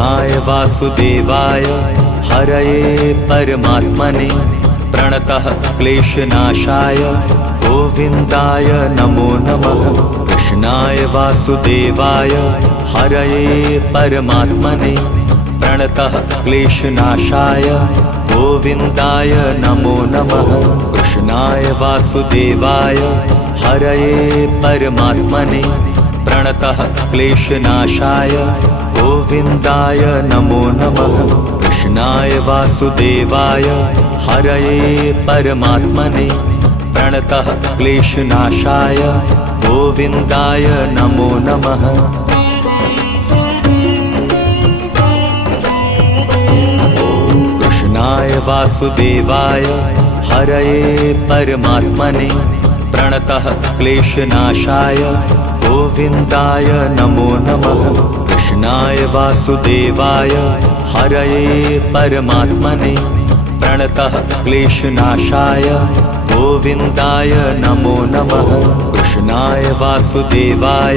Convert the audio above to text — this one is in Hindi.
कृष्णाय वासुदेवाय हरये परमात्मने प्रणतः क्लेशनाशाय गोविन्दाय नमो नमः। कृष्णाय वासुदेवाय हरये परमात्मने प्रणतः क्लेशनाशाय गोविन्दाय नमो नमः। कृष्णाय वासुदेवाय हरये परमात्मने प्रणतः क्लेशनाशाय गोविन्दाय नमो नमः। कृष्णाय वासुदेवाय हरये परमात्मने प्रणतः क्लेशनाशाय गोविन्दाय नमो नमः। कृष्णाय वासुदेवाय हरये परमात्मने प्रणतः क्लेशनाशाय गोविन्दाय नमो नमः। कृष्णाय वासुदेवाय हरये परमात्मने प्रणतः क्लेशनाशाय गोविन्दाय नमो नमः। कृष्णाय वासुदेवाय